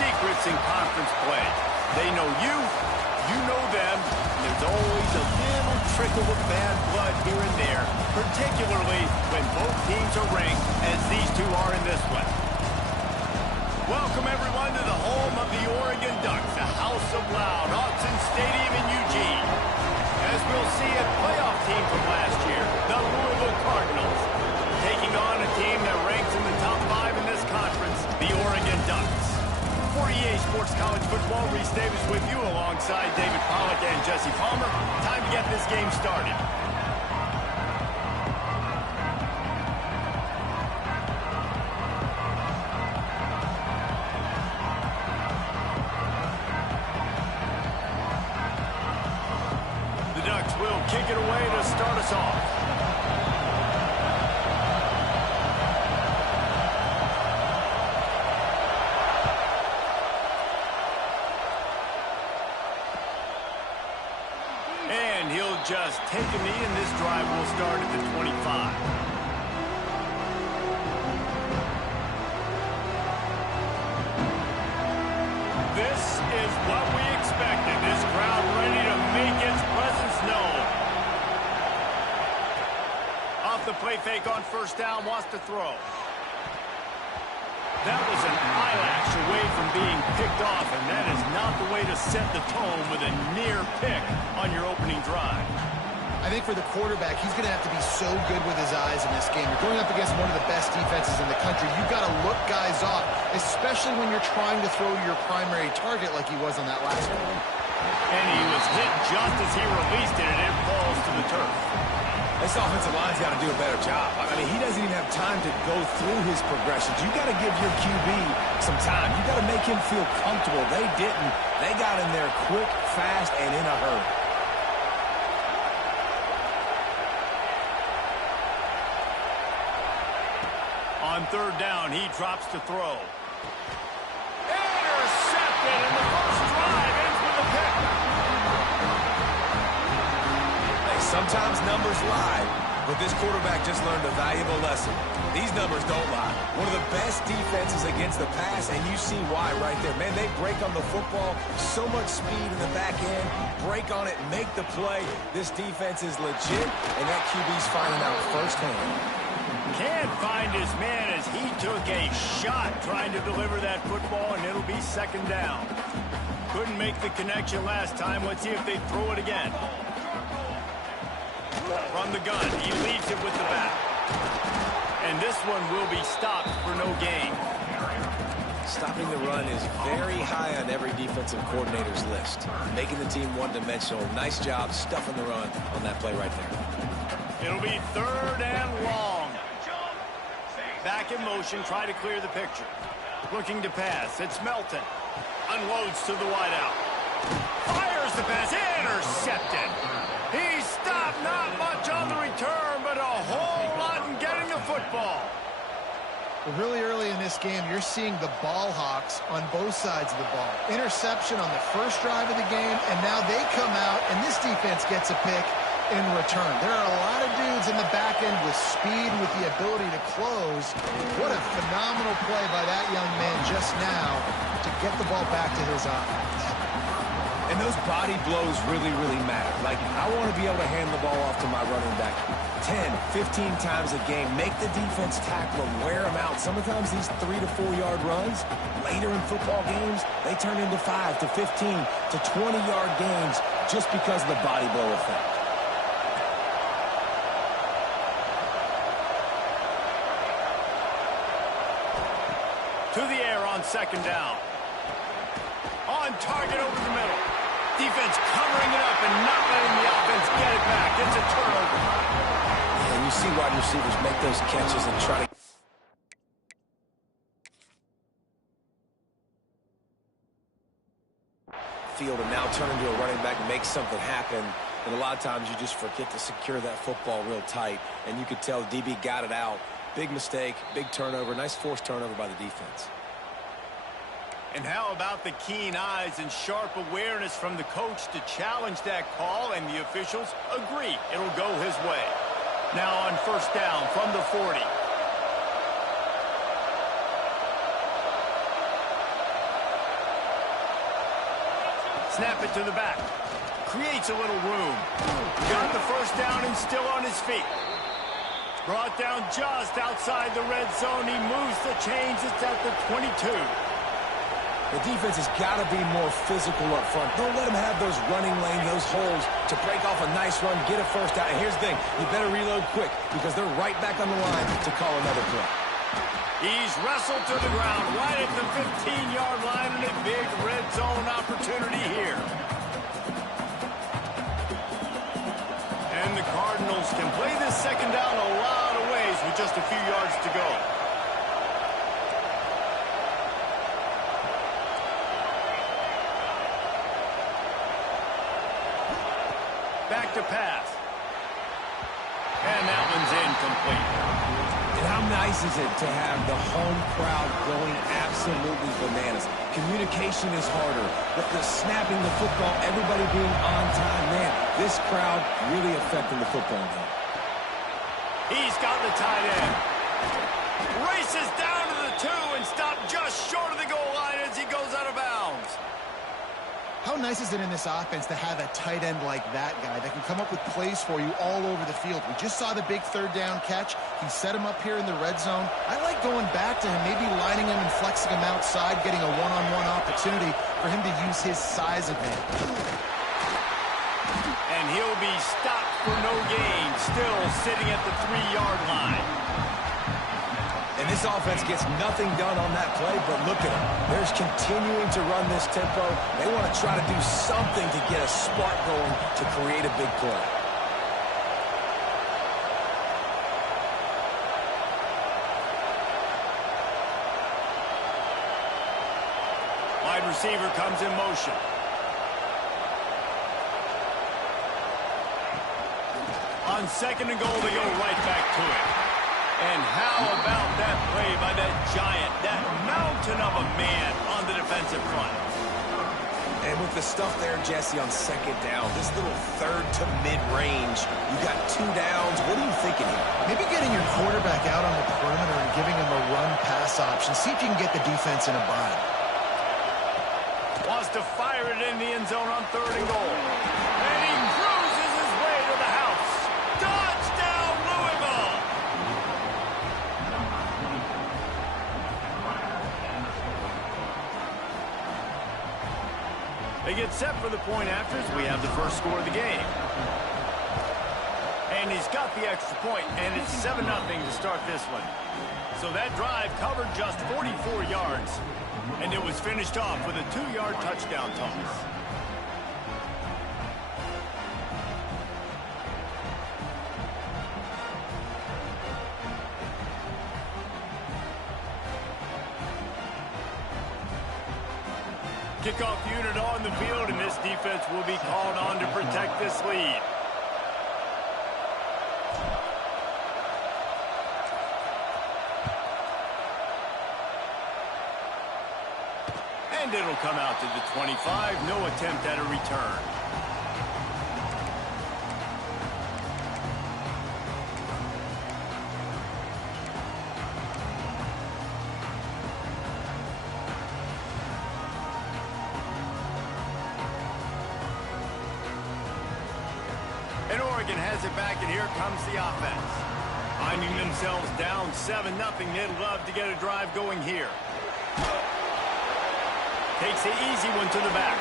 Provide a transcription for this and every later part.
secrets in conference play. They know you, you know them, and there's always a little trickle of bad blood here and there, particularly when both teams are ranked, as these two are in this one. Welcome, everyone, to the home of the Oregon Ducks, the House of Loud, Autzen Stadium in Eugene. As we'll see, a playoff team from last year, the Louisville Cardinals, taking on a team that ranks in the top 5 in this conference, the Oregon Ducks. For EA Sports College Football, Reese Davis with you alongside David Pollack and Jesse Palmer. Time to get this game started. The Ducks will kick it away to start us off. Just take a knee, and this drive will start at the 25. This is what we expected. This crowd ready to make its presence known. Off the play fake on first down, wants to throw. That was an eyelash away from being picked off, and that is not the way to set the tone with a near pick on your opening drive. I think for the quarterback, he's going to have to be so good with his eyes in this game. You're going up against one of the best defenses in the country. You've got to look guys off, especially when you're trying to throw your primary target like he was on that last one. And he was hit just as he released it, and it falls to the turf. This offensive line's got to do a better job. I mean, he doesn't even have time to go through his progressions. You got to give your QB some time. You got to make him feel comfortable. They didn't. They got in there quick, fast, and in a hurry. On third down, he drops to throw. Intercepted, and the first drive ends with a pick. Sometimes numbers lie, but this quarterback just learned a valuable lesson. These numbers don't lie. One of the best defenses against the pass, and you see why right there. Man, they break on the football, so much speed in the back end, break on it, make the play. This defense is legit, and that QB's finding out firsthand. Can't find his man as he took a shot trying to deliver that football, and it'll be second down. Couldn't make the connection last time. Let's see if they throw it again. From the gun, he leaves it with the back. And this one will be stopped for no gain. Stopping the run is very high on every defensive coordinator's list. Making the team one-dimensional. Nice job stuffing the run on that play right there. It'll be third and long. Back in motion, try to clear the picture. Looking to pass, it's Melton. Unloads to the wideout. Fires the pass, intercepted. He stopped, not much on the return, but a whole lot in getting the football. Well, really early in this game, you're seeing the ball hawks on both sides of the ball. Interception on the first drive of the game, and now they come out, and this defense gets a pick in return. There are a lot of dudes in the back end with speed, with the ability to close. What a phenomenal play by that young man just now to get the ball back to his offense. And those body blows really, really matter. Like, I want to be able to hand the ball off to my running back 10, 15 times a game. Make the defense tackle them, wear them out. Sometimes these 3 to 4 yard runs, later in football games, they turn into 5 to 15 to 20 yard gains just because of the body blow effect. To the air on second down. On target over the middle. Defense covering it up and not letting the offense get it back. It's a turnover. Yeah, and you see wide receivers make those catches and try to... field and now turn into a running back and make something happen. And a lot of times you just forget to secure that football real tight. And you could tell DB got it out. Big mistake, big turnover, nice forced turnover by the defense. And how about the keen eyes and sharp awareness from the coach to challenge that call, and the officials agree it'll go his way. Now on first down from the 40. Snap it to the back. Creates a little room. Got the first down and still on his feet. Brought down just outside the red zone. He moves the chains. It's at the 22. The defense has got to be more physical up front. Don't let them have those running lanes, those holes to break off a nice run, get a first down. And here's the thing, you better reload quick because they're right back on the line to call another play. He's wrestled to the ground right at the 15-yard line and a big red zone opportunity here. And the Cardinals can play this second down a lot of ways with just a few yards to go. Back to pass. And that one's incomplete. And how nice is it to have the home crowd going absolutely bananas? Communication is harder. The snapping the football, everybody being on time. Man, this crowd really affecting the football game. He's got the tight end. Races down to the 2 and stopped just short of the goal line as he goes out of bounds. How nice is it in this offense to have a tight end like that guy that can come up with plays for you all over the field? We just saw the big third down catch. He set him up here in the red zone. I like going back to him, maybe lining him and flexing him outside, getting a one-on-one opportunity for him to use his size advantage. And he'll be stopped for no gain, still sitting at the 3-yard line. And this offense gets nothing done on that play, but look at them. They're continuing to run this tempo. They want to try to do something to get a spark going to create a big play. Wide receiver comes in motion. On second and goal, they go right back to it. And how about that play by that giant, that mountain of a man on the defensive front? And with the stuff there, Jesse, on second down, this little third to mid-range, you got 2 downs. What are you thinking here? Maybe getting your quarterback out on the perimeter and giving him a run-pass option. See if you can get the defense in a bind. Wants to fire it in the end zone on third and goal. And he cruises his way to the house. Touchdown, Louisville! They get set for the point afters. We have the first score of the game. And he's got the extra point, and it's 7-0 to start this one. So that drive covered just 44 yards, and it was finished off with a 2-yard touchdown toss. Kickoff unit on the field, and this defense will be called on to protect this lead. And it'll come out to the 25. No attempt at a return. And Oregon has it back, and here comes the offense. Finding themselves down 7-0, they'd love to get a drive going here. Takes the easy one to the back.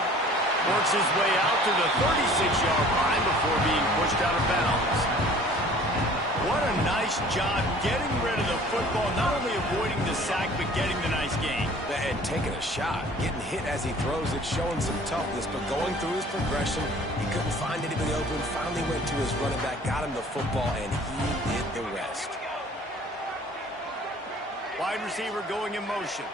Works his way out to the 36-yard line before being pushed out of bounds. What a nice job getting rid of the football, not only avoiding the sack, but getting the nice gain. And taking a shot, getting hit as he throws it, showing some toughness, but going through his progression, he couldn't find anybody open, finally went to his running back, got him the football, and he did the rest. Wide receiver going in motion.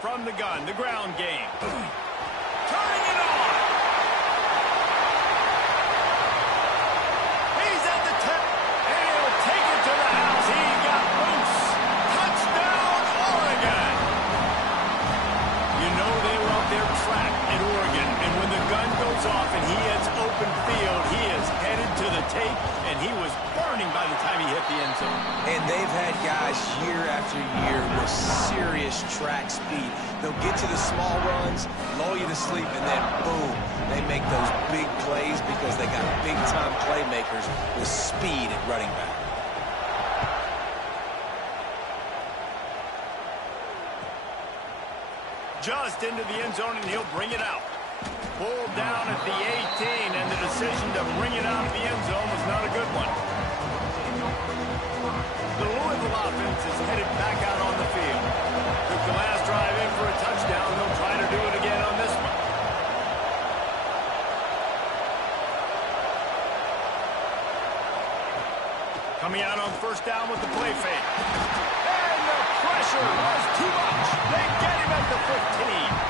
From the gun, the ground game. Turning it on. He's at the tip, and he'll take it to the house. He got loose. Touchdown, Oregon. You know they love their track at Oregon, and when the gun goes off and he hits open field, he is headed to the tape, and he was burning by the time he hit the end zone. And they've had guys guys year after year with serious track speed. They'll get you the small runs, lull you to sleep, and then boom, they make those big plays because they got big-time playmakers with speed at running back. Just into the end zone, and he'll bring it out. Pulled down at the 18, and the decision to bring it out of the end zone was not a good one. The Louisville offense is headed back out on the field. Took the last drive in for a touchdown. They'll try to do it again on this one. Coming out on first down with the play fake. And the pressure was too much. They get him at the 15.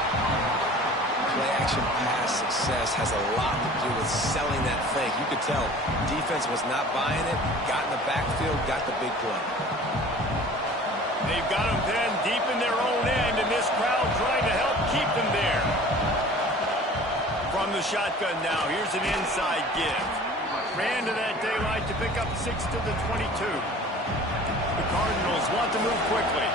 Play-action pass success has a lot to do with selling that fake. You could tell defense was not buying it, got in the backfield, got the big play. They've got them then deep in their own end, and this crowd trying to help keep them there. From the shotgun now, here's an inside give. Ran to that daylight to pick up 6 to the 22. The Cardinals want to move quickly.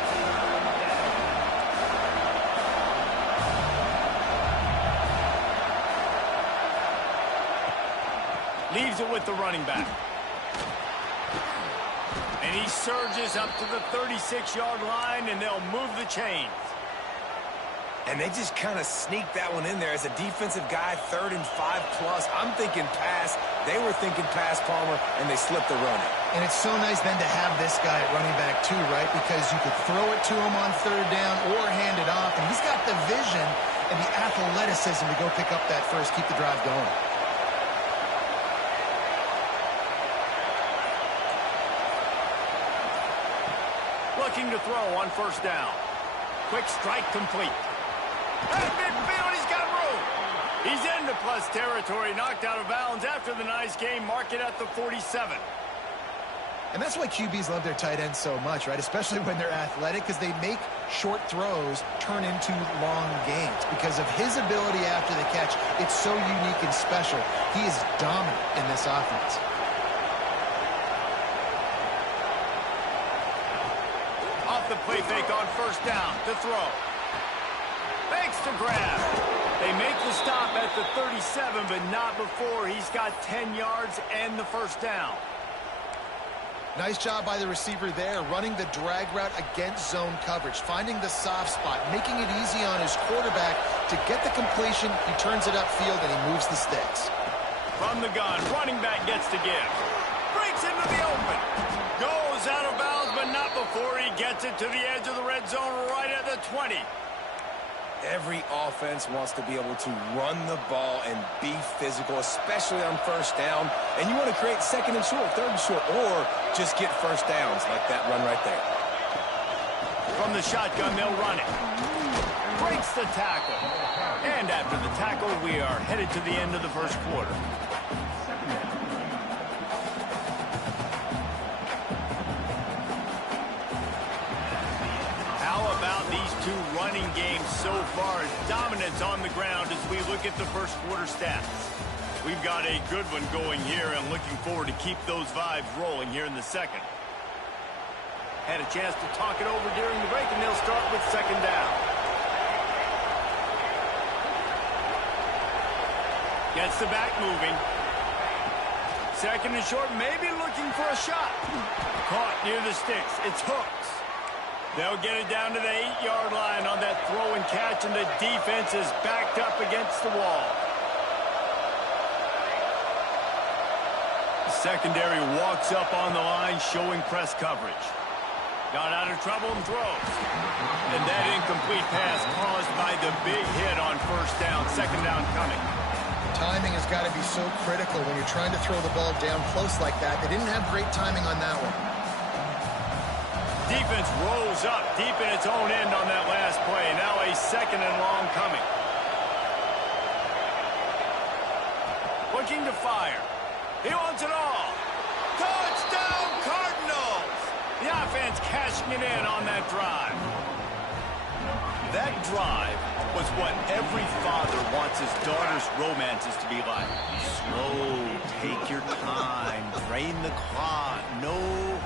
Leaves it with the running back. And he surges up to the 36-yard line, and they'll move the chains. And they just kind of sneaked that one in there as a defensive guy, 3rd and 5+. I'm thinking pass. They were thinking pass, Palmer, and they slipped the run in. And it's so nice then to have this guy at running back too, right? Because you could throw it to him on 3rd down or hand it off, and he's got the vision and the athleticism to go pick up that first, keep the drive going. Looking to throw on first down. Quick strike complete. At midfield, he's got room. He's into plus territory, knocked out of bounds after the nice game. Mark it at the 47. And that's why QBs love their tight ends so much, right? Especially when they're athletic, because they make short throws turn into long gains. Because of his ability after the catch, it's so unique and special. He is dominant in this offense. Off the play fake on first down to throw. Fakes to grab. They make the stop at the 37, but not before he's got 10 yards and the first down. Nice job by the receiver there, running the drag route against zone coverage, finding the soft spot, making it easy on his quarterback to get the completion. He turns it upfield, and he moves the sticks. From the gun, running back gets to give. Breaks into the open. Goes out of bounds, but not before he gets it to the edge of the red zone right at the 20. Every offense wants to be able to run the ball and be physical, especially on first down. And you want to create 2nd and short, 3rd and short, or just get first downs like that run right there. From the shotgun, they'll run it. Breaks the tackle. And after the tackle, we are headed to the end of the first quarter. Running game so far, dominance on the ground as we look at the first quarter stats. We've got a good one going here and looking forward to keep those vibes rolling here in the second. Had a chance to talk it over during the break, and they'll start with 2nd down. Gets the back moving. 2nd and short, maybe looking for a shot. Caught near the sticks. It's hooks. They'll get it down to the 8-yard line on that throw and catch, and the defense is backed up against the wall. The secondary walks up on the line, showing press coverage. Got out of trouble and throws. And that incomplete pass caused by the big hit on first down. 2nd down coming. Timing has got to be so critical when you're trying to throw the ball down close like that. They didn't have great timing on that one. Defense rolls up deep in its own end on that last play. Now a 2nd and long coming. Looking to fire. He wants it all. Touchdown, Cardinals! The offense cashing it in on that drive. That drive was what every father wants his daughter's romances to be like. Slow, take your time, drain the clock, no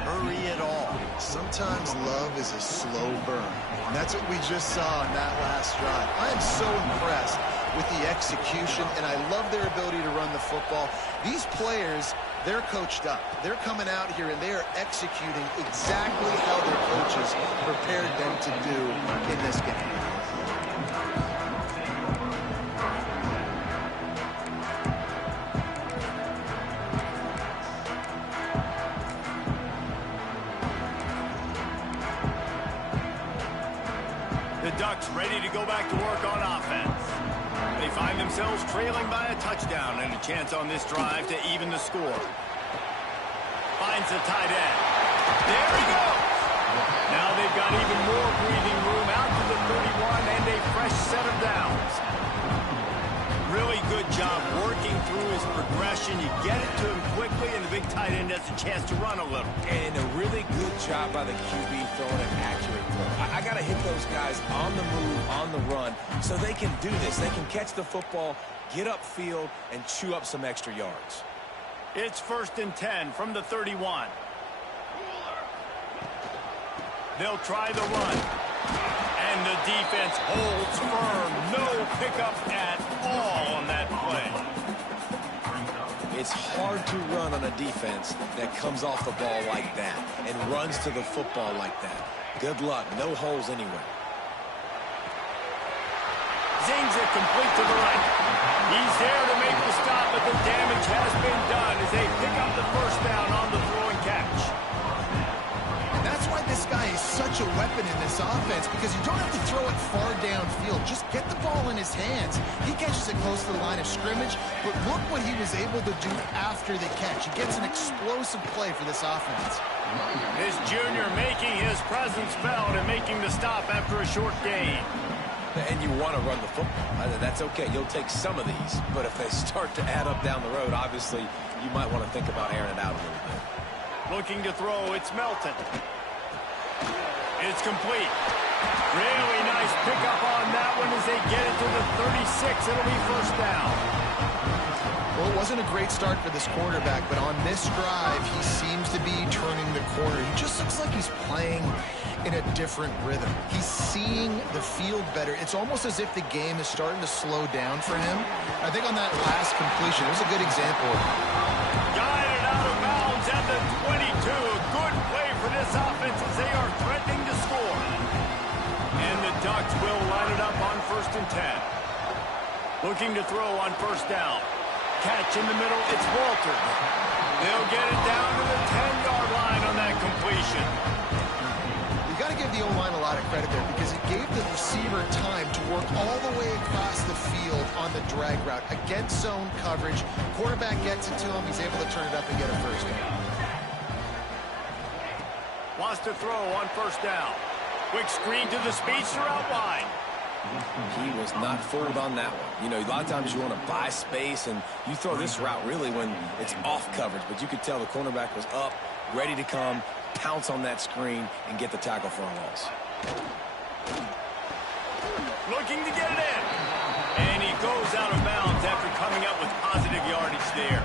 hurry at all. Sometimes love is a slow burn, and that's what we just saw on that last drive. I am so impressed with the execution, and I love their ability to run the football. These players, they're coached up. They're coming out here, and they are executing exactly how their coaches prepared them to do in this game. The Ducks ready to go back to work on offense. They find themselves trailing by a touchdown and a chance on this drive to even the score. Finds the tight end. There he goes. Now they've got even more breathing room out to the 31 and a fresh set of downs. Really good job working through his progression. You get it to him quickly, and the big tight end has a chance to run a little. And a really good job by the QB throwing an accurate throw. I got to hit those guys on the move, on the run, so they can do this. They can catch the football, get upfield, and chew up some extra yards. It's 1st and 10 from the 31. They'll try the run. And the defense holds firm. No pickup at all on that play. It's hard to run on a defense that comes off the ball like that and runs to the football like that. Good luck. No holes anywhere. Zings it complete to the right. He's there to make the stop, but the damage has been done as they pick up the first down on the throw and catch. That's why this guy is such a weapon in this offense, because you don't have to throw it far downfield. Just get the ball in his hands. He catches it close to the line of scrimmage, but look what he was able to do after the catch. He gets an explosive play for this offense. This junior making his presence felt and making the stop after a short gain. And you want to run the football. That's okay. You'll take some of these, but if they start to add up down the road, obviously you might want to think about airing it out a little bit. Looking to throw, it's Melton. It's complete. Really nice pickup on that one as they get it to the 36. It'll be first down. Well, it wasn't a great start for this quarterback, but on this drive, he seems to be turning the corner. He just looks like he's playing in a different rhythm. He's seeing the field better. It's almost as if the game is starting to slow down for him. I think on that last completion, it was a good example. Guided out of bounds at the 22. A good play for this offense as they are threatening to score. And the Ducks will line it up on 1st and 10. Looking to throw on first down. Catch in the middle, it's Walter. They'll get it down to the 10-yard line on that completion. You got to give the O-line a lot of credit there, because it gave the receiver time to work all the way across the field on the drag route. Against zone coverage, quarterback gets it to him, he's able to turn it up and get a first down. Wants to throw on first down. Quick screen to the speedster out wide. He was not fooled on that one. You know, a lot of times you want to buy space, and you throw this route really when it's off coverage. But you could tell the cornerback was up, ready to come, pounce on that screen, and get the tackle for a loss. Looking to get it in. And he goes out of bounds after coming up with positive yardage there.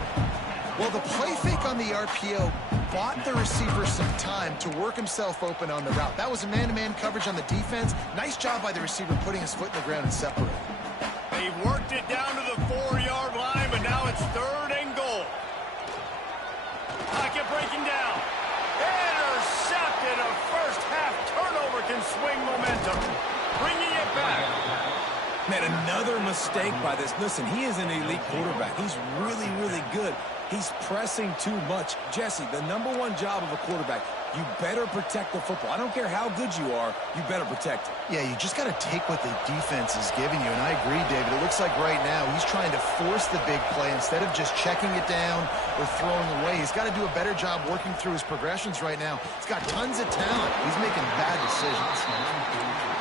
Well, the play fake on the RPO bought the receiver some time to work himself open on the route. That was a man-to-man coverage on the defense. Nice job by the receiver putting his foot in the ground and separating. They've worked it down to the 4-yard line, but now it's 3rd and goal. Pocket breaking down. Intercepted. A first-half turnover can swing momentum. Bringing it back. Man, another mistake by this. Listen, he is an elite quarterback. He's really, really good. He's pressing too much. Jesse, the #1 job of a quarterback, you better protect the football. I don't care how good you are, you better protect it. Yeah, you just got to take what the defense is giving you, and I agree, David. It looks like right now he's trying to force the big play instead of just checking it down or throwing away. He's got to do a better job working through his progressions right now. He's got tons of talent. He's making bad decisions.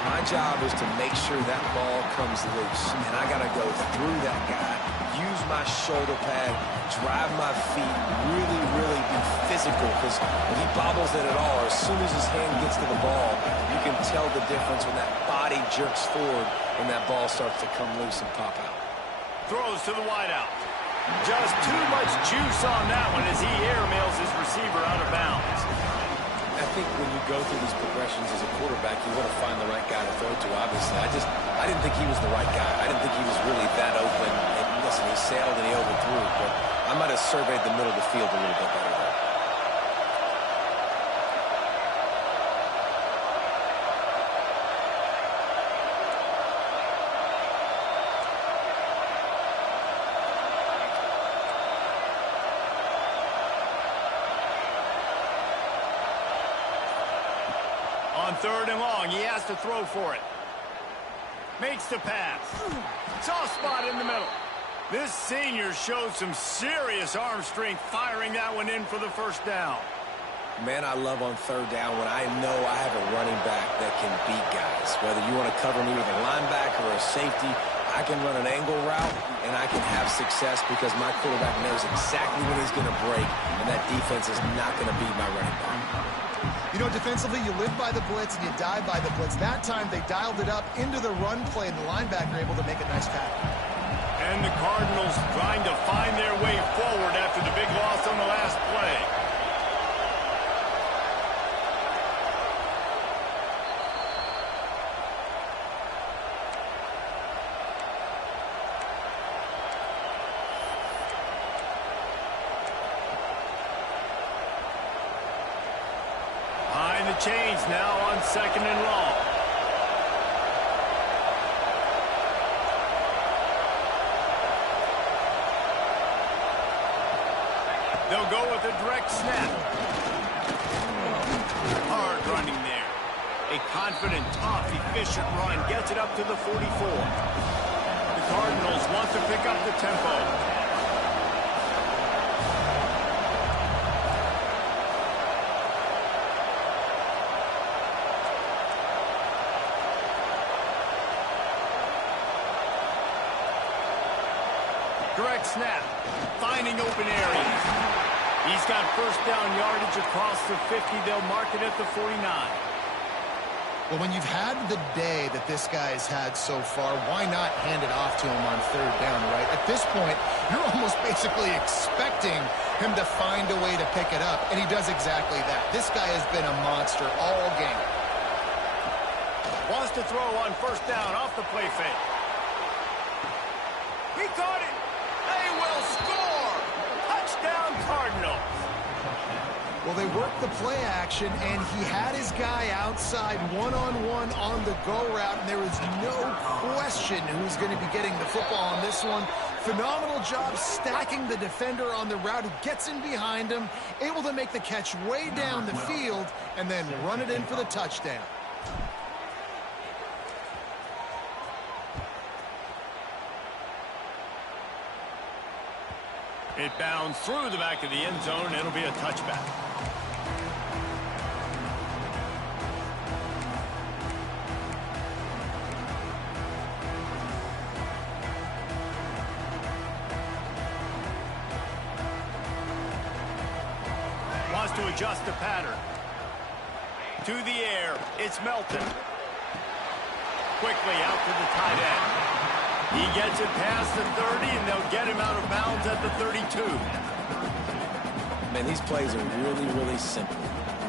My job is to make sure that ball comes loose, and I got to go through that guy, use my shoulder pad, drive my feet, really, really be physical, because when he bobbles it at all, as soon as his hand gets to the ball, you can tell the difference when that body jerks forward and that ball starts to come loose and pop out. Throws to the wideout. Just too much juice on that one as he airmails his receiver out of bounds. I think when you go through these progressions as a quarterback, you want to find the right guy to throw to, obviously. I didn't think he was the right guy. I didn't think he was really that open. And listen, he sailed and he overthrew, but I might have surveyed the middle of the field a little bit better there. On 3rd and long, he has to throw for it. Makes the pass. Soft spot in the middle. This senior showed some serious arm strength firing that one in for the first down. Man, I love on 3rd down when I know I have a running back that can beat guys. Whether you want to cover me with a linebacker or a safety, I can run an angle route, and I can have success because my quarterback knows exactly when he's going to break, and that defense is not going to beat my running back. You know, defensively, you live by the blitz and you die by the blitz. That time, they dialed it up into the run play, and the linebacker able to make a nice tackle. And the Cardinals trying to find their way forward after the big loss on the last play. Behind the chains now on 2nd and long. They'll go with a direct snap. Hard running there. A confident, tough, efficient run gets it up to the 44. The Cardinals want to pick up the tempo. Direct snap, finding open areas. He's got first down yardage across the 50. They'll mark it at the 49. Well, when you've had the day that this guy's had so far, why not hand it off to him on 3rd down, right? At this point, you're almost basically expecting him to find a way to pick it up, and he does exactly that. This guy has been a monster all game. Wants to throw on 1st down off the play fake. He caught it. They will score. Touchdown, Cardinals. Well, they worked the play action, and he had his guy outside one-on-one on the go route, and there was no question who's going to be getting the football on this one. Phenomenal job stacking the defender on the route. Who gets in behind him, able to make the catch way down the field, and then run it in for the touchdown. It bounds through the back of the end zone, and it'll be a touchback. Wants to adjust the pattern. To the air, it's Melton. Quickly out to the tight end. He gets it past the 30, and they'll get him out of bounds at the 32. Man, these plays are really, really simple.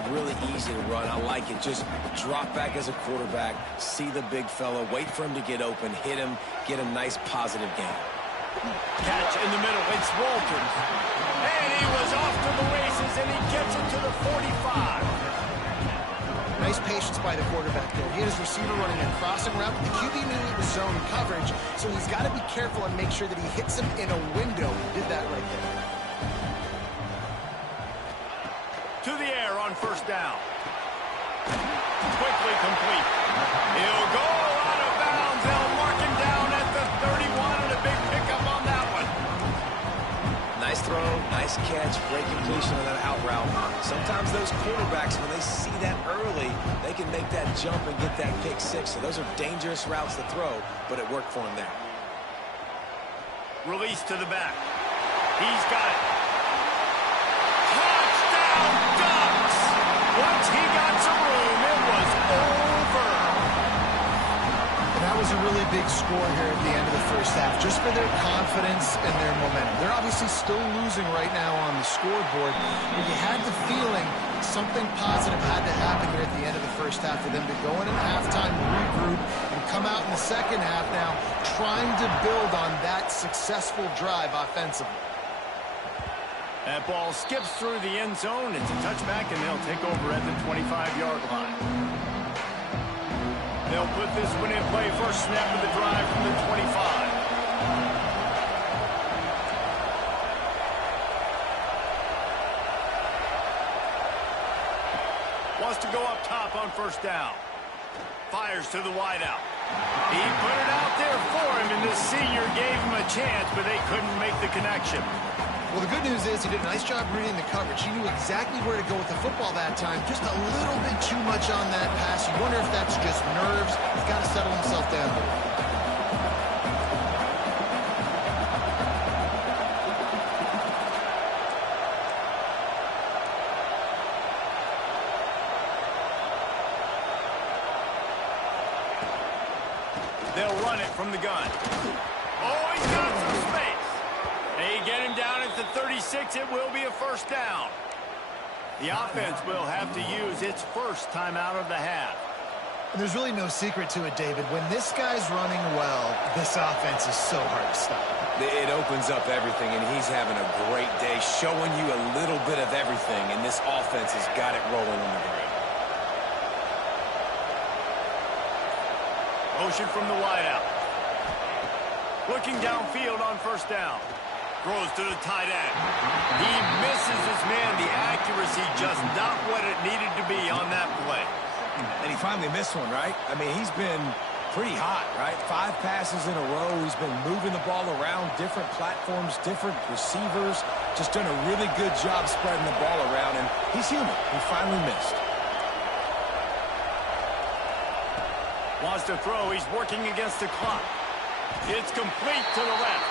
Really easy to run. I like it. Just drop back as a quarterback, see the big fella, wait for him to get open, hit him, get a nice positive game. Catch in the middle. It's Walters. And he was off to the races, and he gets it to the 45. Nice patience by the quarterback there. He had his receiver running a crossing route, but the QB knew it was zone coverage, so he's got to be careful and make sure that he hits him in a window. He did that right there. To the air on 1st down. Quickly complete. He'll go out of bounds. They'll mark him down at the 31, and a big pickup on that one. Nice throw, nice Nice catch, great completion on that out route. Sometimes those quarterbacks, when they see that early, they can make that jump and get that pick six. So those are dangerous routes to throw, but it worked for him there. Release to the back. He's got it. Touchdown Ducks! Once he got some room, it was over. And that was a really big score here at the end of the first half, just for their confidence and their momentum. They're obviously still losing right now on the scoreboard, but you had the feeling something positive had to happen here at the end of the first half for them to go in at halftime, regroup, and come out in the second half now trying to build on that successful drive offensively. That ball skips through the end zone. It's a touchback, and they'll take over at the 25-yard line. They'll put this one in play. First snap of the drive from the 25. Wants to go up top on first down. Fires to the wideout. He put it out there for him, and the senior gave him a chance, but they couldn't make the connection. Well, the good news is he did a nice job reading the coverage. He knew exactly where to go with the football that time. Just a little bit too much on that pass. You wonder if that's just nerves. He's got to settle himself down a little. They'll run it from the gun. Oh, he's got some space. They get him down at the 36. It will be a first down. The offense will have to use its first timeout of the half. And there's really no secret to it, David. When this guy's running well, this offense is so hard to stop. It opens up everything, and he's having a great day, showing you a little bit of everything, and this offense has got it rolling on the ground. Motion from the wideout. Looking downfield on first down. Throws to the tight end. He misses his man. The accuracy just not what it needed to be on that play. And he finally missed one, right? I mean, he's been pretty hot, right? 5 passes in a row. He's been moving the ball around, different platforms, different receivers. Just done a really good job spreading the ball around, and he's human. He finally missed. Wants to throw. He's working against the clock. It's complete to the left.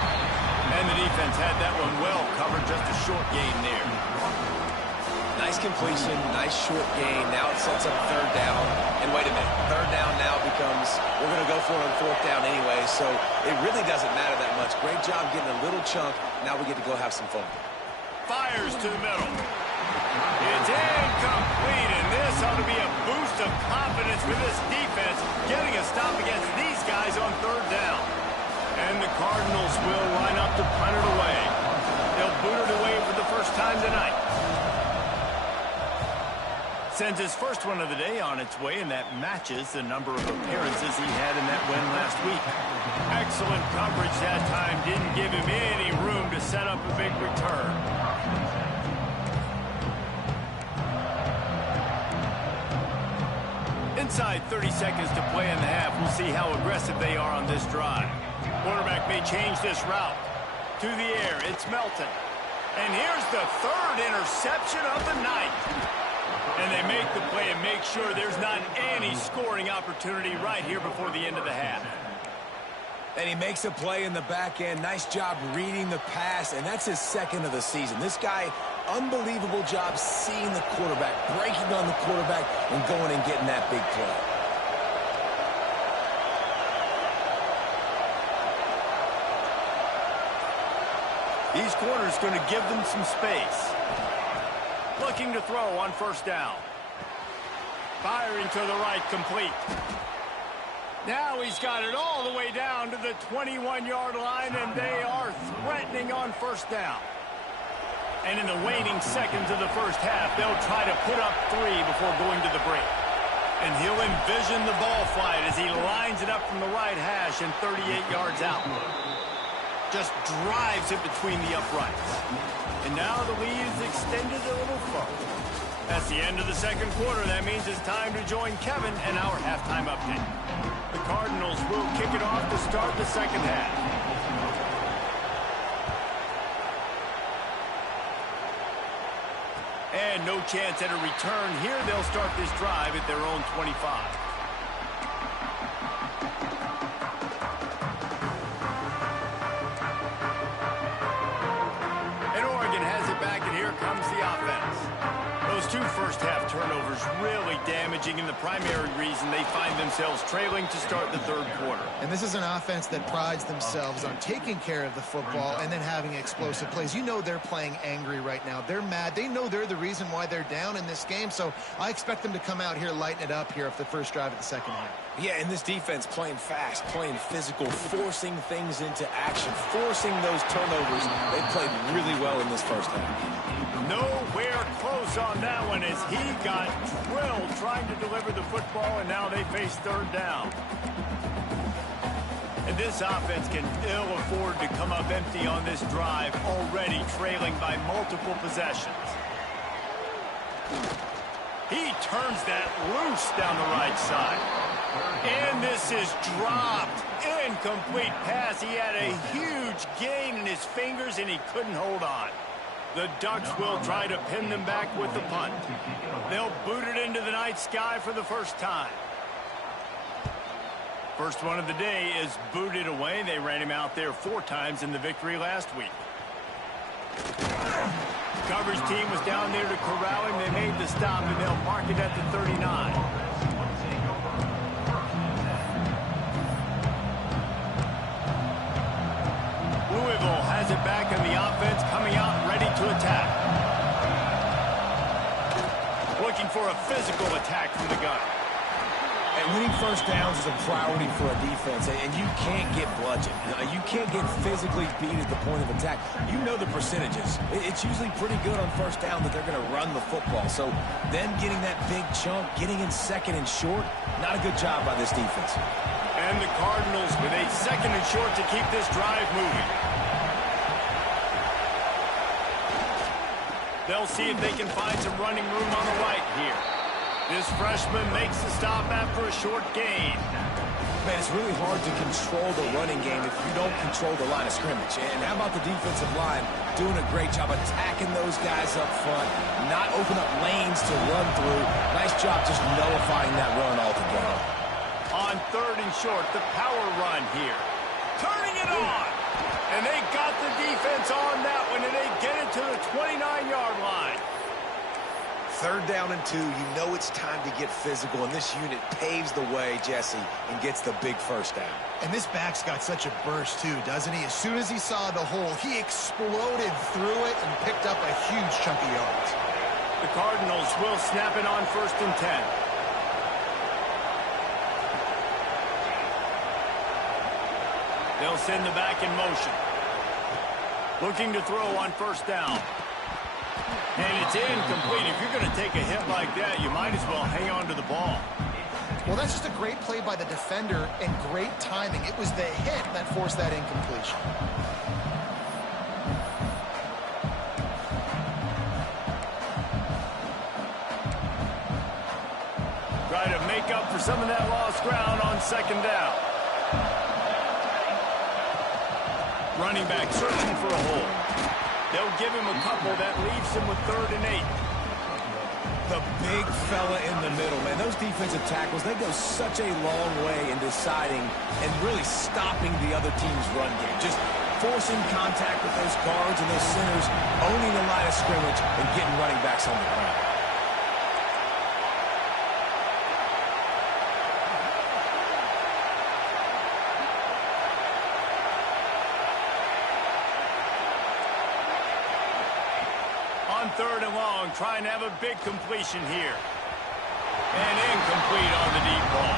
And the defense had that one well covered. Just a short gain there. Nice completion, nice short gain. Now it sets up third down. And wait a minute, third down now becomes, we're going to go for it on fourth down anyway, so it really doesn't matter that much. Great job getting a little chunk. Now we get to go have some fun. Fires to the middle. It's incomplete, and this ought to be a boost of confidence for this defense, getting a stop against these guys on third down. And the Cardinals will line up to punt it away. They'll boot it away for the first time tonight. Sends his first one of the day on its way, and that matches the number of appearances he had in that win last week. Excellent coverage that time. Didn't give him any room to set up a big return. Inside 30 seconds to play in the half. We'll see how aggressive they are on this drive. Quarterback may change this route. To the air, it's Melton. And here's the third interception of the night. And they make the play and make sure there's not any scoring opportunity right here before the end of the half. And he makes a play in the back end. Nice job reading the pass, and that's his second of the season. This guy, unbelievable job seeing the quarterback, breaking on the quarterback, and going and getting that big play. These corners going to give them some space. Looking to throw on first down. Firing to the right, complete. Now he's got it all the way down to the 21-yard line, and they are threatening on first down. And in the waning seconds of the first half, they'll try to put up 3 before going to the break. And he'll envision the ball flight as he lines it up from the right hash and 38 yards out. Just drives it between the uprights. And now the lead is extended a little further. That's the end of the second quarter. That means it's time to join Kevin and our halftime update. The Cardinals will kick it off to start the second half. And no chance at a return here. They'll start this drive at their own 25. Comes the offense. Those two first-half turnovers really damaging, and the primary reason they find themselves trailing to start the third quarter. And this is an offense that prides themselves on taking care of the football and then having explosive plays. You know they're playing angry right now. They're mad. They know they're the reason why they're down in this game, so I expect them to come out here, lighten it up here for the first drive of the second half. Yeah, and this defense playing fast, playing physical, forcing things into action, forcing those turnovers. They played really well in this first half. Nowhere close on that one as he got drilled trying to deliver the football, and now they face third down. And this offense can ill afford to come up empty on this drive, already trailing by multiple possessions. He turns that loose down the right side. And this is dropped. Incomplete pass. He had a huge gain in his fingers, and he couldn't hold on. The Ducks will try to pin them back with the punt. They'll boot it into the night sky for the first time. First one of the day is booted away. They ran him out there 4 times in the victory last week. Coverage team was down there to corral him. They made the stop, and they'll mark it at the 39. Louisville has it back on the offense, coming out ready to attack. Looking for a physical attack from the gun. And winning first downs is a priority for a defense, and you can't get bludgeoned. You can't get physically beat at the point of attack. You know the percentages. It's usually pretty good on first down that they're going to run the football. So them getting that big chunk, getting in second and short, not a good job by this defense. And the Cardinals with a second and short to keep this drive moving. They'll see if they can find some running room on the right here. This freshman makes the stop after a short gain. Man, it's really hard to control the running game if you don't control the line of scrimmage. And how about the defensive line doing a great job attacking those guys up front, not open up lanes to run through. Nice job just nullifying that run altogether. On third and short, the power run here. Turning it on. And they got the defense on that one, and they get it to the 29-yard line. Third down and 2, you know it's time to get physical, and this unit paves the way, Jesse, and gets the big first down. And this back's got such a burst, too, doesn't he? As soon as he saw the hole, he exploded through it and picked up a huge chunk of yards. The Cardinals will snap it on 1st and 10. They'll send the back in motion. Looking to throw on 1st down. And it's incomplete. If you're going to take a hit like that, you might as well hang on to the ball. Well, that's just a great play by the defender and great timing. It was the hit that forced that incompletion. Try to make up for some of that lost ground on 2nd down. Running back searching for a hole. They'll give him a couple. That leaves him with 3rd and 8. The big fella in the middle, man. Those defensive tackles, they go such a long way in deciding and really stopping the other team's run game. Just forcing contact with those guards and those centers, owning the line of scrimmage, and getting running backs on the ground. On 3rd and long, trying to have a big completion here. And incomplete on the deep ball.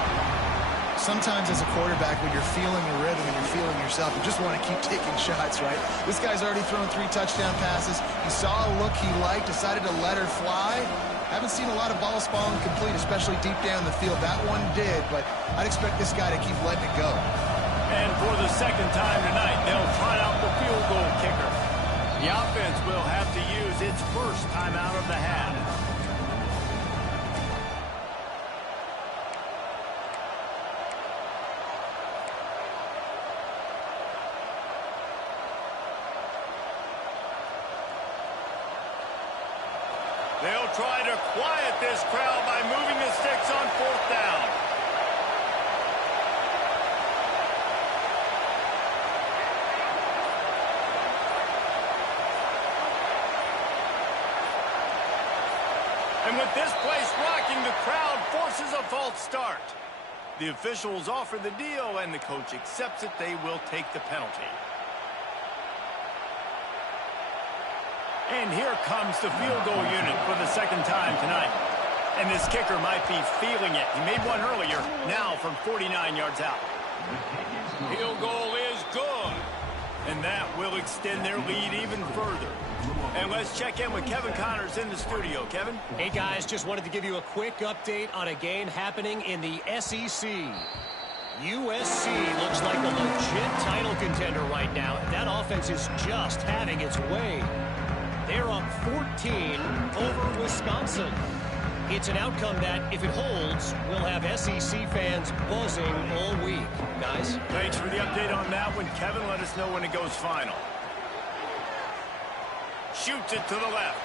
Sometimes as a quarterback, when you're feeling the rhythm and you're feeling yourself, you just want to keep taking shots, right? This guy's already thrown 3 touchdown passes. He saw a look he liked, decided to let her fly. Haven't seen a lot of balls falling complete, especially deep down the field. That one did, but I'd expect this guy to keep letting it go. And for the second time tonight, they'll try out the field goal kicker. The offense will have to use its first timeout of the half. They'll try to quiet this crowd by moving the sticks on 4th down. And with this place rocking, the crowd forces a false start. The officials offer the deal, and the coach accepts it. They will take the penalty. And here comes the field goal unit for the 2nd time tonight. And this kicker might be feeling it. He made one earlier, now from 49 yards out. Field goal is good. And that will extend their lead even further. And let's check in with Kevin Connors in the studio. Kevin? Hey, guys, just wanted to give you a quick update on a game happening in the SEC. USC looks like a legit title contender right now. That offense is just having its way. They're up 14 over Wisconsin. It's an outcome that, if it holds, will have SEC fans buzzing all week. Guys? Thanks for the update on that one. Kevin, let us know when it goes final. Shoots it to the left.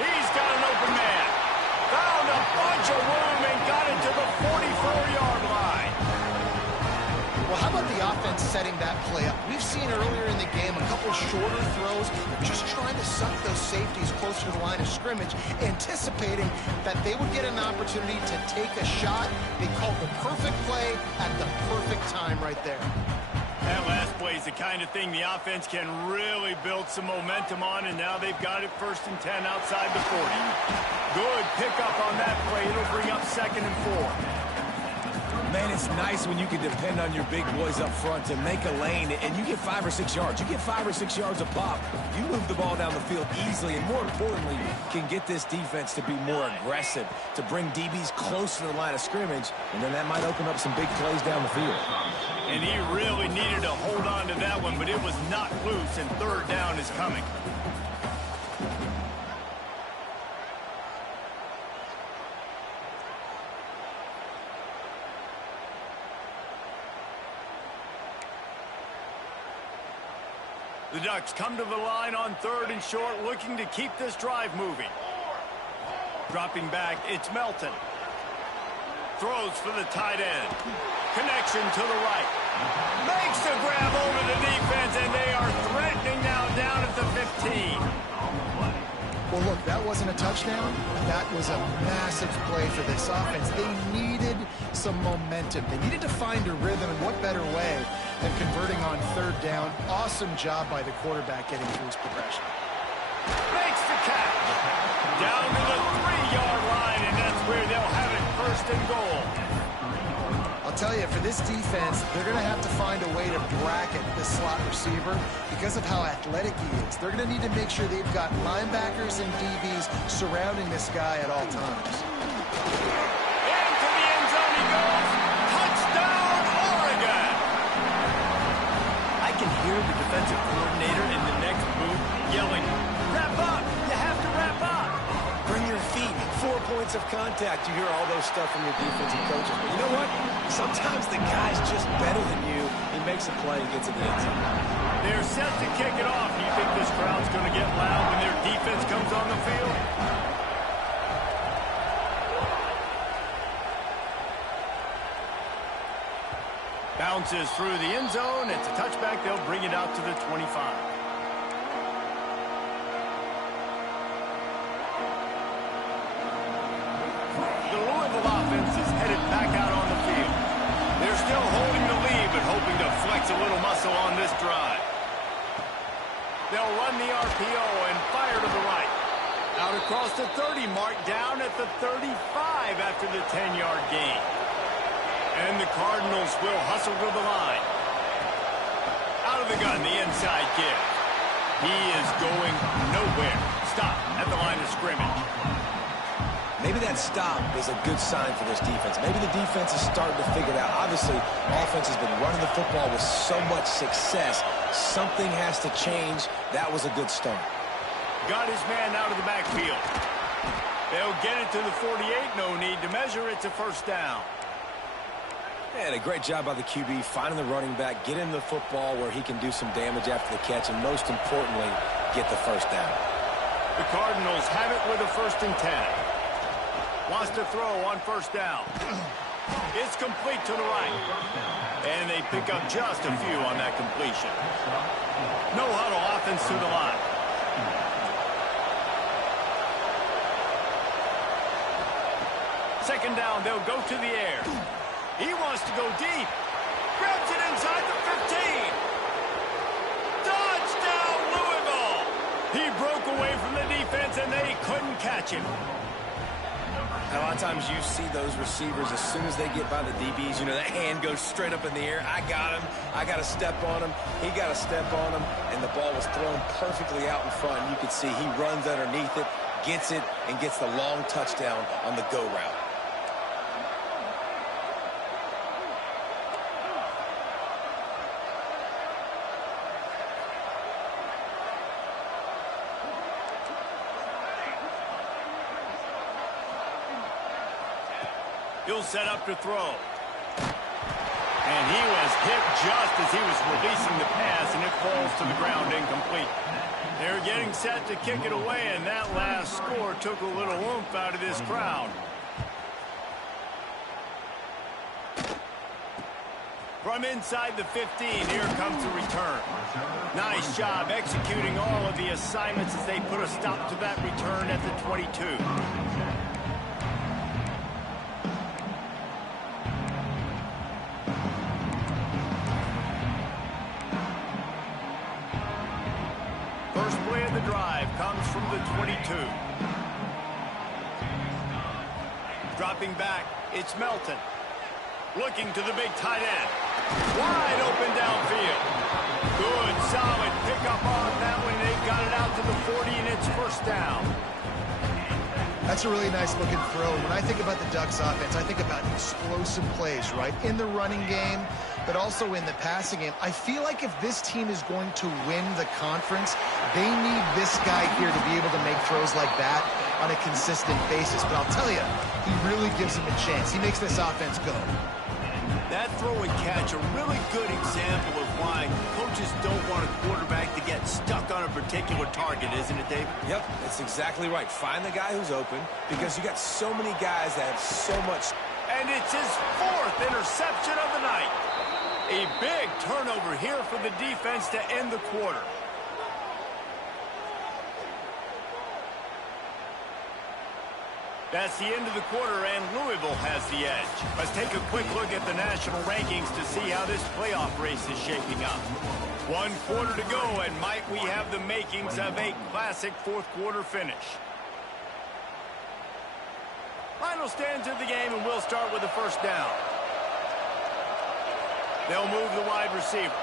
He's got an open man. Found a bunch of room and got it to the 44-yard line. Well, how about the offense setting that play up? We've seen earlier in the game a couple shorter throws, just trying to suck those safeties closer to the line of scrimmage, anticipating that they would get an opportunity to take a shot. They called the perfect play at the perfect time right there. That last play is the kind of thing the offense can really build some momentum on, and now they've got it 1st and 10 outside the 40. Good pickup on that play. It'll bring up 2nd and 4. Man, it's nice when you can depend on your big boys up front to make a lane, and you get 5 or 6 yards. You get 5 or 6 yards a pop. You move the ball down the field easily, and more importantly, can get this defense to be more aggressive, to bring DBs close to the line of scrimmage, and then that might open up some big plays down the field. And he really needed to hold on to that one, but it was not loose, and 3rd down is coming. The Ducks come to the line on 3rd and short, looking to keep this drive moving. Dropping back, it's Melton. Throws for the tight end. Connection to the right. Makes the grab over the defense, and they are threatening now down at the 15. Well, look, that wasn't a touchdown. That was a massive play for this offense. They needed some momentum. They needed to find a rhythm, and what better way than converting on 3rd down. Awesome job by the quarterback getting through his progression. Makes the catch. Down to the 3-yard line, and that's where they'll have it 1st and goal. I'll tell you, for this defense, they're going to have to find a way to bracket this slot receiver because of how athletic he is. They're going to need to make sure they've got linebackers and DBs surrounding this guy at all times. Into the end zone he goes. Touchdown, Oregon! I can hear the defensive coordinator in the next booth yelling, "Wrap up! You have to wrap up!" Bring your feet. 4 points of contact. You hear all those stuff from your defensive coaches. But you know what? Sometimes the guy's just better than you. He makes a play and gets in the end zone. They're set to kick it off. Do you think this crowd's going to get loud when their defense comes on the field? Bounces through the end zone. It's a touchback. They'll bring it out to the 25. The Louisville offense is headed back out on the field. They're still holding the lead, but hoping to flex a little muscle on this drive. They'll run the RPO and fire to the right. Out across the 30 mark, down at the 35 after the 10-yard gain. And the Cardinals will hustle to the line. Out of the gun, the inside give. He is going nowhere. Stop at the line of scrimmage. Maybe that stop is a good sign for this defense. Maybe the defense is starting to figure it out. Obviously, offense has been running the football with so much success. Something has to change. That was a good start. Got his man out of the backfield. They'll get it to the 48. No need to measure. It's a 1st down. And a great job by the QB finding the running back, get him the football where he can do some damage after the catch, and most importantly, get the 1st down. The Cardinals have it with a 1st and 10. Wants to throw on 1st down. It's complete to the right. And they pick up just a few on that completion. No huddle offense to the line. Second down, they'll go to the air. He wants to go deep. Grabs it inside the 15. Touchdown, Louisville! He broke away from the defense, and they couldn't catch him. A lot of times you see those receivers, as soon as they get by the DBs, you know, that hand goes straight up in the air. I got him. I got to step on him. He got to step on him, and the ball was thrown perfectly out in front. You could see he runs underneath it, gets it, and gets the long touchdown on the go route. He'll set up to throw. And he was hit just as he was releasing the pass, and it falls to the ground incomplete. They're getting set to kick it away, and that last score took a little oomph out of this crowd. From inside the 15, here comes the return. Nice job executing all of the assignments as they put a stop to that return at the 22. Comes from the 22. Dropping back, it's Melton. Looking to the big tight end. Wide open downfield. Good, solid pickup on that one. They got it out to the 40, and it's 1st down. That's a really nice looking throw. When I think about the Ducks offense, I think about explosive plays, right? In the running game, but also in the passing game. I feel like if this team is going to win the conference, they need this guy here to be able to make throws like that on a consistent basis. But I'll tell you, he really gives them a chance. He makes this offense go. That throw and catch, a really good example of why coaches don't want a quarterback to get stuck on a particular target, isn't it, David? Yep, that's exactly right. Find the guy who's open, because you got so many guys that have so much. And it's his 4th interception of the night. A big turnover here for the defense to end the quarter. That's the end of the quarter, and Louisville has the edge. Let's take a quick look at the national rankings to see how this playoff race is shaping up. 1 quarter to go, and might we have the makings of a classic 4th quarter finish. Final stands of the game, and we'll start with the 1st down. They'll move the wide receiver.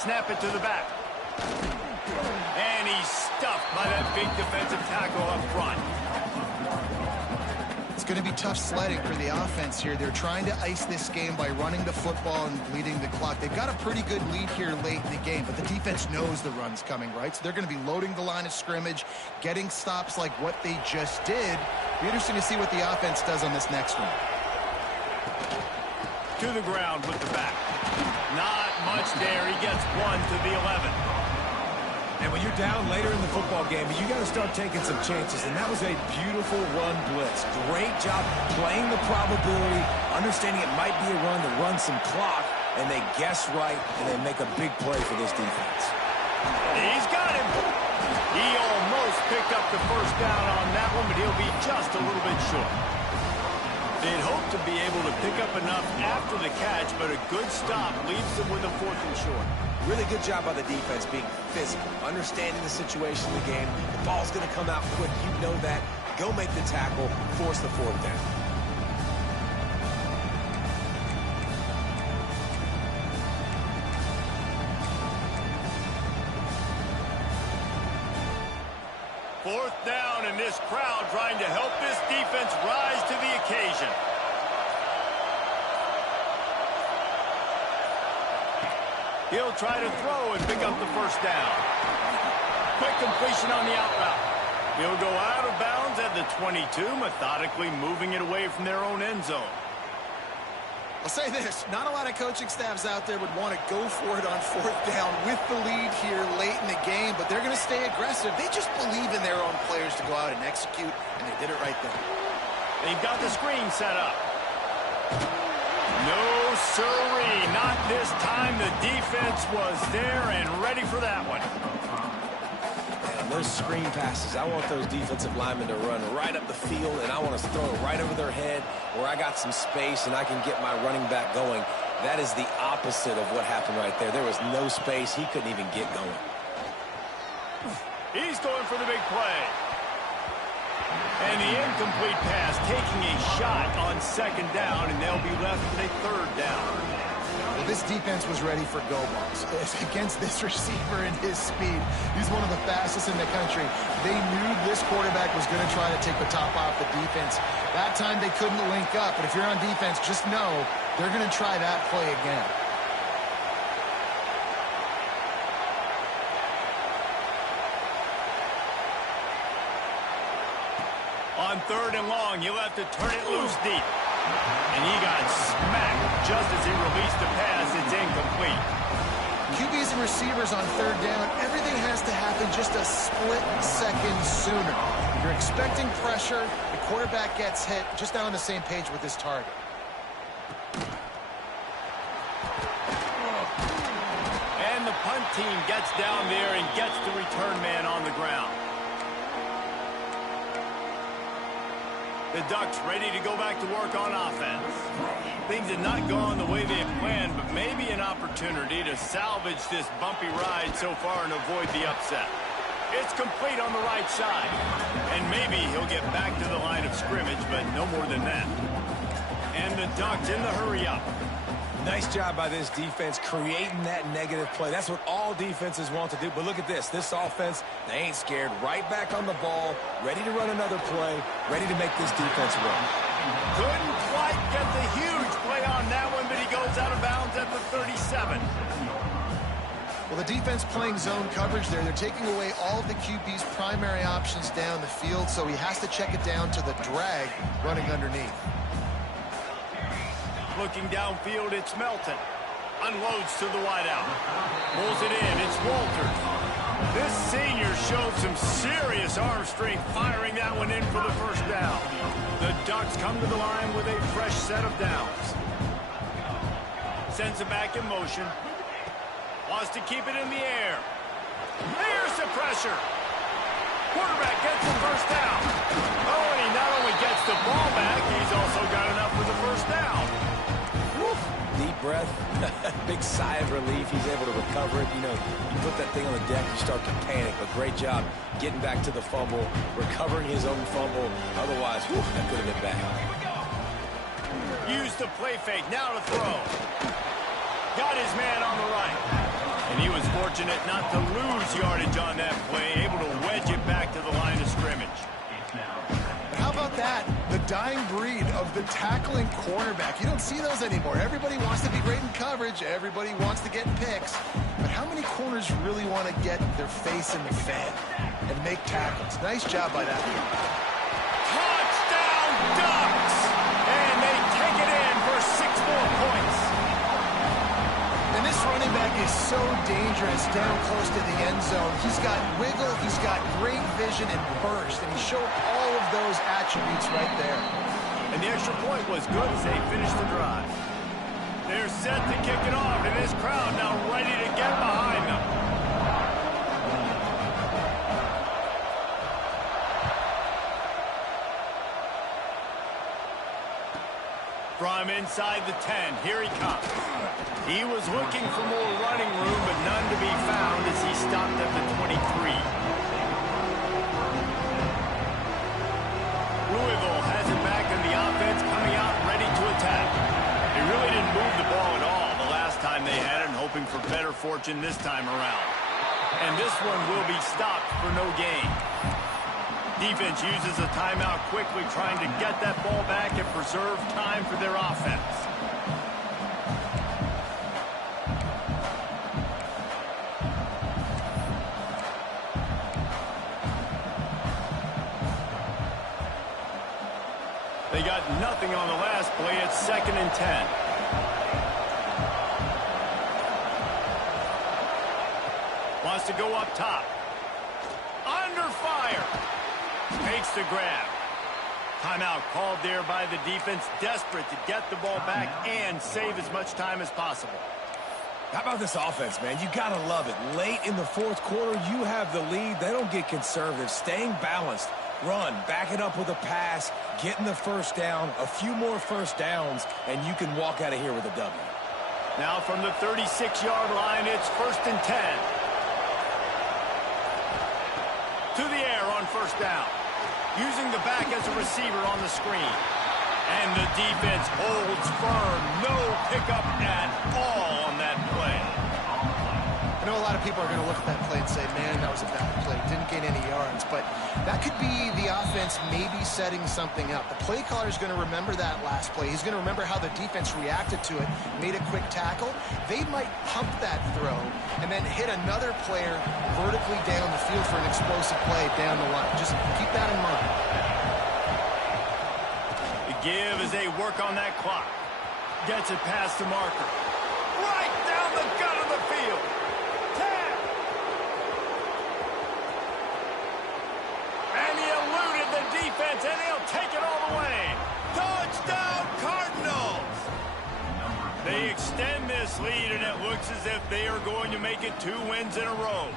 Snap it to the back. And he's stuffed by that big defensive tackle up front. It's going to be tough sledding for the offense here. They're trying to ice this game by running the football and bleeding the clock. They've got a pretty good lead here late in the game, but the defense knows the run's coming, right? So they're going to be loading the line of scrimmage, getting stops like what they just did. Be interesting to see what the offense does on this next one. To the ground with the back. Not much there. He gets 1 to the 11. And when you're down later in the football game, you got to start taking some chances. And that was a beautiful run blitz. Great job playing the probability, understanding it might be a run to run some clock, and they guess right, and they make a big play for this defense. He's got him. He almost picked up the 1st down on that one, but he'll be just a little bit short. They'd hope to be able to pick up enough after the catch, but a good stop leaves them with a 4th and short. Really good job by the defense being physical, understanding the situation in the game. The ball's going to come out quick. You know that. Go make the tackle, force the 4th down. Fourth down, and this crowd trying to help this defense rise to the occasion. He'll try to throw and pick up the 1st down. Quick completion on the out route. He'll go out of bounds at the 22, methodically moving it away from their own end zone. I'll say this, not a lot of coaching staffs out there would want to go for it on fourth down with the lead here late in the game, but they're going to stay aggressive. They just believe in their own players to go out and execute, and they did it right there. They've got the screen set up. No, sirree, not this time. The defense was there and ready for that one. Those screen passes, I want those defensive linemen to run right up the field, and I want to throw it right over their head where I got some space and I can get my running back going. That is the opposite of what happened right there. There was no space. He couldn't even get going. He's going for the big play. And the incomplete pass taking a shot on second down, and they'll be left with a third down. Well, this defense was ready for go balls. Against this receiver and his speed, he's one of the fastest in the country. They knew this quarterback was going to try to take the top off the defense. That time they couldn't link up, but if you're on defense, just know they're going to try that play again. On third and long, you'll have to turn it loose deep. And he got smacked just as he released the pass. It's incomplete. QBs and receivers on third down, everything has to happen just a split second sooner. You're expecting pressure. The quarterback gets hit. Just now on the same page with his target. And the punt team gets down there and gets the return man on the ground. The Ducks ready to go back to work on offense. Things had not gone the way they had planned, but maybe an opportunity to salvage this bumpy ride so far and avoid the upset. It's complete on the right side. And maybe he'll get back to the line of scrimmage, but no more than that. And the Ducks in the hurry up. Nice job by this defense creating that negative play. That's what all defenses want to do. But look at this. This offense, they ain't scared. Right back on the ball, ready to run another play, ready to make this defense run. Couldn't quite get the huge play on that one, but he goes out of bounds at the 37. Well, the defense playing zone coverage there. They're taking away all of the QB's primary options down the field, so he has to check it down to the drag running underneath. Looking downfield, it's Melton. Unloads to the wideout. Pulls it in, it's Walters. This senior showed some serious arm strength firing that one in for the first down. The Ducks come to the line with a fresh set of downs. Sends it back in motion. Wants to keep it in the air. There's the pressure. Quarterback gets the first down. Oh, and he not only gets the ball back, he's also got enough for the first down. Deep breath, big sigh of relief. He's able to recover it. You know, you put that thing on the deck, you start to panic. But great job getting back to the fumble, recovering his own fumble. Otherwise, whew, that could have been bad. Use the play fake, now to throw. Got his man on the right. And he was fortunate not to lose yardage on that play, able to wedge it back to the line of scrimmage. How about that? The dying breed of the tackling cornerback. You don't see those anymore. Everybody wants to be great in coverage. Everybody wants to get picks. But how many corners really want to get their face in the fan and make tackles? Nice job by that. Touchdown, Ducks! And they take it in for 6 more points. And this running back is so dangerous down close to the end zone. He's got wiggle, he's got great vision and burst, and he showed all of those attributes right there. And the extra point was good as they finished the drive. They're set to kick it off, and this crowd now ready to get behind them. From inside the 10, here he comes. He was looking for more running room, but none to be found as he stopped at the 23. Louisville has it back in the offense, coming out ready to attack. They really didn't move the ball at all the last time they had it, hoping for better fortune this time around. And this one will be stopped for no gain. Defense uses a timeout quickly, trying to get that ball back and preserve time for their offense. They got nothing on the last play. It's 2nd and 10. Wants to go up top. Under fire. Makes the grab. Timeout called there by the defense, desperate to get the ball back and save as much time as possible. How about this offense, man? You got to love it. Late in the fourth quarter, you have the lead. They don't get conservative. Staying balanced. Run, back it up with a pass, getting the first down, a few more first downs, and you can walk out of here with a W. Now from the 36-yard line, it's 1st and 10. To the air on first down. Using the back as a receiver on the screen. And the defense holds firm. No pickup at all on that play. I know a lot of people are going to look at that play and say, man, that was a bad play. Didn't gain any yards. But that could be the offense maybe setting something up. The play caller is going to remember that last play. He's going to remember how the defense reacted to it, made a quick tackle. They might pump that throw and then hit another player vertically down the field for an explosive play down the line. Just keep that in mind. The give as they work on that clock. Gets it past the marker. Right down the gut of the field. And he eluded the defense, and he'll take it all the way. Touchdown, Cardinals! They extend this lead, and it looks as if they are going to make it 2 wins in a row.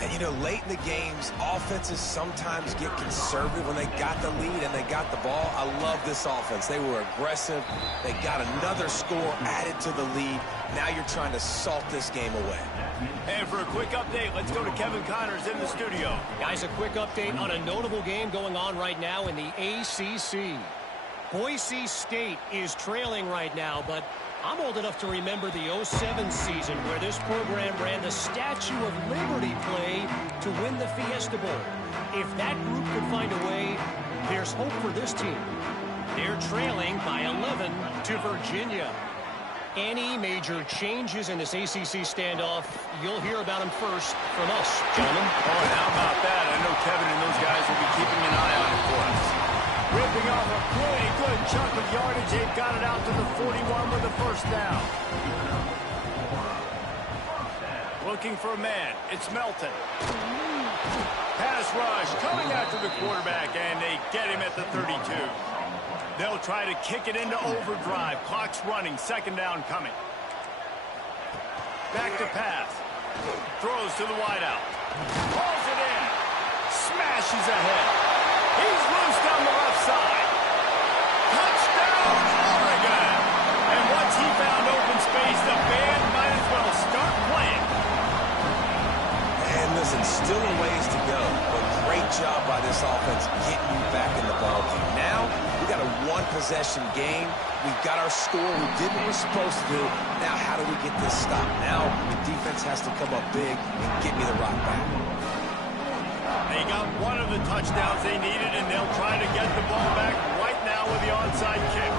And, you know, late in the games, offenses sometimes get conservative when they got the lead and they got the ball. I love this offense. They were aggressive. They got another score added to the lead. Now you're trying to salt this game away. And for a quick update, let's go to Kevin Connors in the studio. Guys, a quick update on a notable game going on right now in the ACC. Boise State is trailing right now, but I'm old enough to remember the 07 season where this program ran the Statue of Liberty play to win the Fiesta Bowl. If that group could find a way, there's hope for this team. They're trailing by 11 to Virginia. Any major changes in this ACC standoff, you'll hear about them first from us, gentlemen. Oh, and how about that? I know Kevin and those guys will be keeping an eye on it for us. Ripping off a pretty good chunk of yardage. They've got it out to the 41 with the first down. Looking for a man. It's Melton. Pass rush coming after the quarterback, and they get him at the 32. They'll try to kick it into overdrive. Clock's running. 2nd down coming. Back to pass. Throws to the wideout. Pulls it in. Smashes ahead. He's loose down the left side. Touchdown, Oregon. And once he found open space, the band might as well start playing. And listen, still a ways to go, but great job by this offense getting you back in the ballgame. Now, we got a 1-possession game. We've got our score. We did what we're supposed to do. Now, how do we get this stopped? Now, the defense has to come up big and get me the rock back. They got one of the touchdowns they needed, and they'll try to get the ball back right now with the onside kick.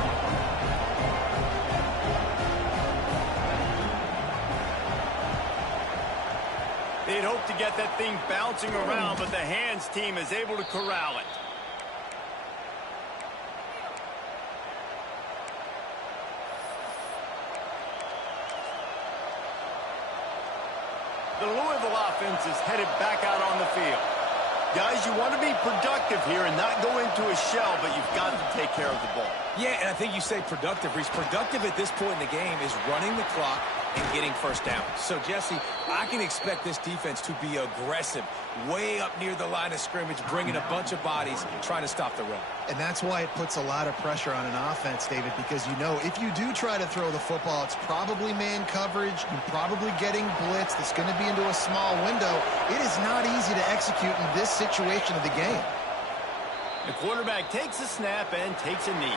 They'd hoped to get that thing bouncing around, but the hands team is able to corral it. The Louisville offense is headed back out on the field. Guys, you want to be productive here and not go into a shell, but you've got to take care of the ball. Yeah, and I think you say productive, Reese. Productive at this point in the game is running the clock and getting first down. So, Jesse, I can expect this defense to be aggressive, way up near the line of scrimmage, bringing a bunch of bodies, trying to stop the run. And that's why it puts a lot of pressure on an offense, David, because you know if you do try to throw the football, it's probably man coverage. You're probably getting blitz that's going to be into a small window. It is not easy to execute in this situation of the game. The quarterback takes a snap and takes a knee.